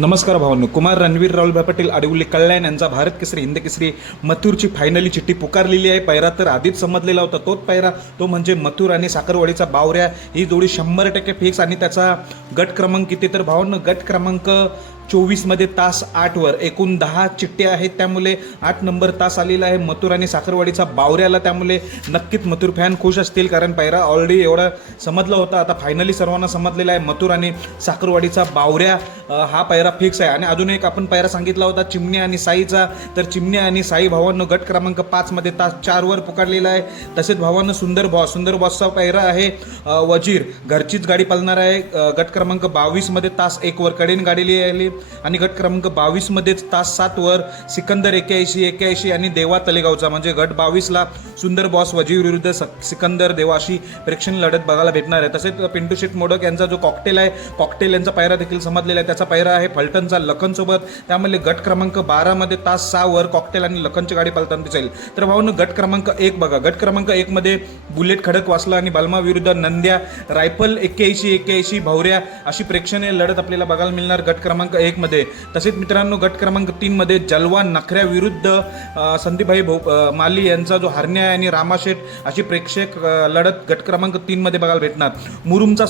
नमस्कार भावांनो. कुमार रणवीर राहुल पाटील आडिवली कल्याण यांचा भारत केसरी हिंद केसरी मथुरची फायनली चिठ्ठी पुकारलेली आहे. पैरा तर आधीच समजलेला होता, तोच पैरा, तो म्हणजे मथुर आणि साखरवाडीचा बावऱ्या. ही जोडी 100% फिक्स. आणि त्याचा गट क्रमांक किती तर भावांनो, गट क्रमांक 24 मध्ये तास 8 वर एकूण 10 चिठ्ठ्या आहेत, त्यामुळे 8 नंबर तास आलेला आहे मथुर आणि साखरवाडीचा बावऱ्याला. त्यामुळे नक्कीच मथुर फॅन खुश असतील, कारण पैरा ऑलरेडी एवढा समजला होता. आता फायनली सर्वांना समजलेला आहे मथुर आणि साखरवाडीचा बावऱ्या हा पैरा फिक्स आहे. आणि अजून एक आपण पैरा सांगितला होता चिमण्या आणि साईचा, तर चिमण्या आणि साई भावांनो गट क्रमांक 5 मध्ये तास 4 वर पुकारलेला आहे. तसेच भावांनो सुंदर बॉसचा पैरा आहे वजीर, घरचीच गाडी पळणार आहे. गट क्रमांक 22 मध्ये तास 1 वर कडेन गाडी आली. आणि गट क्रमांक 22 मध्येच तास 7 वर सिकंदर 81 आणि देवा तलेगावचा, म्हणजे गट 22 ला सुंदर बॉस वजीर विरुद्ध सिकंदर देवा अशी प्रेक्षणीय लढत बघायला भेटणार आहे. तसेच पिंटू शेट मोडक यांचा जो कॉकटेल आहे, कॉकटेल यांचा पैरा देखील समजलेला आहे. त्याचा पैरा आहे फलटणचा लखन सोबत. त्यामुळे गट क्रमांक 12 मध्ये तास 6 वर कॉकटेल आणि लखनची गाडी पळताना दिसेल. तर भाऊन गट क्रमांक 1 बघा, गट क्रमांक 1 मध्ये बुलेट खडकवासला आणि बलमा विरुद्ध नंद्या, रायफल 81 भवऱ्या अशी प्रेक्षणीय लढत आपल्याला बघायला मिळणार गट क्रमांक 1 मध्ये. तसेच मित्रांनो गट क्रमांक 3 मध्ये जलवा नखऱ्या विरुद्ध संदीपभाई माली यांचा जो हरण्या आहे आणि रामाशेठ अशी प्रेक्षक लढत गट क्रमांक 3 मध्ये बघायला भेटणार. मुरुमचा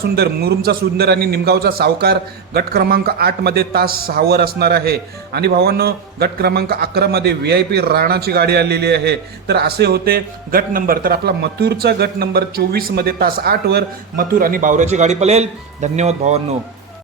सुंदर आणि निमगावचा सावकार गट क्रमांक 8 मध्ये तास 6 वर असणार आहे. आणि भावांनो गट क्रमांक 11 मध्ये VIP राणाची गाडी आलेली आहे. तर असे होते गट नंबर. तर आपला मथुरचा गट नंबर 24 मध्ये तास 8 वर मथुर आणि बावऱ्याची गाडी पळेल. धन्यवाद भावांनो.